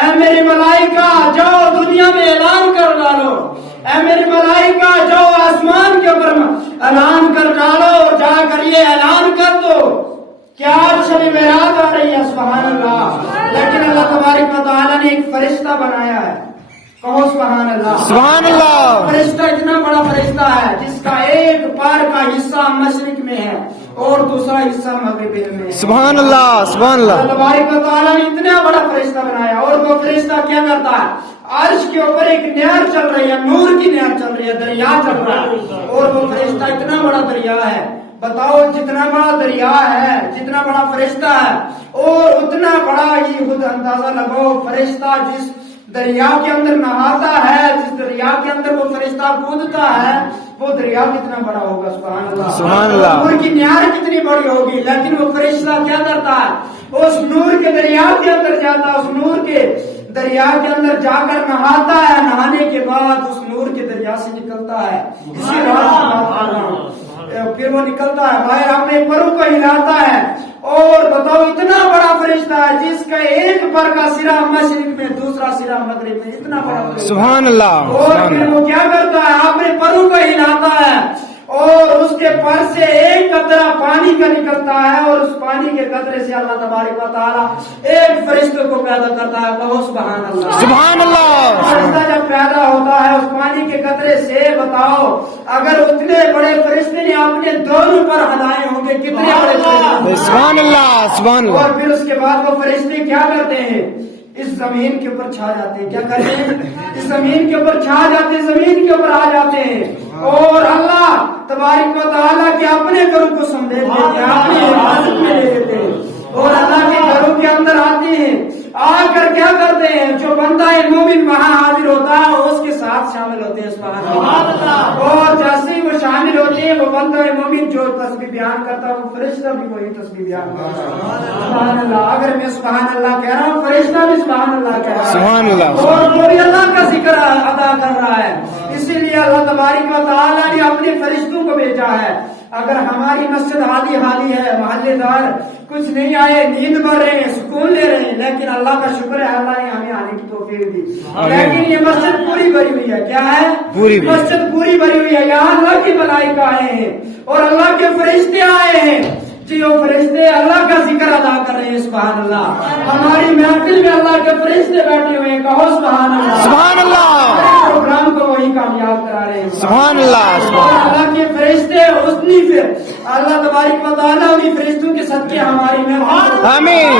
اے میری ملائکہ جاؤ دنیا میں اعلان کر ڈالو، اے میری ملائکہ جاؤ آسمان کے اوپر اعلان کر ڈالو، جا کر یہ اعلان کر دو کہ آج شب معراج آ رہی ہے، سبحان اللہ۔ لیکن اللہ تبارک و تعالیٰ نے ایک فرشتہ بنایا ہے، کہو سبحان اللہ، سبحان اللہ۔ فرشتہ اتنا بڑا فرشتہ ہے جس کا ایک پار کا حصہ مشرق میں ہے اور دوسرا حصہ مغرب میں ہے۔ سبحان اللہ، سبحان اللہ۔ اللہ تبارک و تعالیٰ نے اتنا بڑا فرشتہ بنایا، اور وہ فرشتہ کیا کرتا ہے؟ عرش کے اوپر ایک نہر چل رہی ہے، نور کی نہر چل رہی ہے، دریا چل رہا ہے، اور وہ فرشتہ اتنا بڑا دریا ہے۔ بتاؤ جتنا بڑا دریا ہے، جتنا بڑا فرشتہ ہے، اور اتنا بڑا ہی خود اندازہ لگاؤ فرشتہ جس دریا کے اندر نہاتا ہے، جس دریا کے اندر وہ فرشتہ کودتا ہے، وہ دریا کتنا بڑا ہوگا، سبحان اللہ، سبحان اللہ۔ نور کی نہر کتنی بڑی ہوگی، لیکن وہ فرشتہ کیا کرتا ہے؟ اس نور کے دریا کے اندر جاتا ہے، اس نور کے دریا کے اندر جا کر نہاتا ہے، نہانے کے بعد اس نور کے دریا سے نکلتا ہے، اسی رات کی بات کر رہا ہوں، پھر وہ نکلتا ہے باہر، اپنے پروں کو ہلاتا ہے، اور بتاؤ اتنا بڑا فرشتہ ہے جس کا ایک پر کا سرا مشرق میں، دوسرا سرا مغرب میں، اتنا بڑا فرشتہ۔ سبحان اللہ۔ اور پھر وہ کیا کرتا ہے؟ اپنے پروں کو ہلاتا ہے، اور اس کے پر سے ایک قطرہ پانی کا نکلتا ہے، اور اس پانی کے قطرے سے اللہ تبارک و تعالیٰ ایک فرشتے کو پیدا کرتا ہے، کہو سبحان اللہ، سبحان اللہ۔ فرشتہ جب پیدا ہوتا ہے اس پانی کے قطرے سے، بتاؤ اگر اتنے بڑے فرشتے نے اپنے دونوں پر ہلائے ہوں گے کتنے بڑے فرشتے؟ سبحان اللہ، سبحان اللہ۔ اور پھر اس کے بعد وہ فرشتے کیا کرتے ہیں؟ اس زمین کے اوپر چھا جاتے ہیں، کیا کرتے ہیں؟ اس زمین کے اوپر چھا جاتے ہیں، زمین کے اوپر آ جاتے ہیں، اور اللہ تبارک و تعالیٰ کے اپنے گھروں کو سنبھال لیتے ہیں، اپنی حفاظت میں لے لیتے ہیں، اور اللہ کے گھروں کے اندر آتے ہیں، آ کر کیا کرتے ہیں؟ جو بندہ مومن وہاں حاضر ہوتا ہے اس کے ساتھ شامل ہوتے ہیں، سبحان اللہ، اور جیسے ہی وہ شامل ہوتے ہیں، وہ بندہ مومن جو تسبیح بیان کرتا ہے، وہ فرشتہ بھی وہی تسبیح بیان کرتا ہے، سبحان اللہ۔ اگر میں سبحان اللہ کہہ رہا ہوں، فرشتہ بھی سبحان اللہ کہہ رہا ہے، سبحان اللہ، اور وہ بھی اللہ کا ذکر ادا کر رہا ہے۔ اسی لیے اللہ تبارک و تعالیٰ نے اپنے فرشتوں کو بھیجا ہے۔ اگر ہماری مسجد حالی حالی ہے، محلے دار کچھ نہیں آئے، نیند بھر رہے ہیں، سکون لے رہے ہیں، لیکن اللہ کا شکر ہے اللہ نے ہمیں آنے کی توفیق دی، لیکن یہ مسجد پوری بھری ہوئی ہے، کیا ہے؟ پوری مسجد پوری بھری ہوئی ہے، یہاں اللہ کی ملائکہ آئے ہیں اور اللہ کے فرشتے آئے ہیں، جی وہ فرشتے اللہ کا ذکر ادا کر رہے ہیں، سبحان اللہ۔ ہماری محفل میں اللہ کے فرشتے بیٹھے ہوئے ہیں، کہو سبحان اللہ، سبحان اللہ۔ پروگرام کو وہی کامیاب کرا رہے ہیں، سبحان اللہ۔ اور اللہ کے فرشتے حسنی پھر اللہ تبارک و تعالیٰ انہیں فرشتوں کے صدقے ہماری محفل آمین۔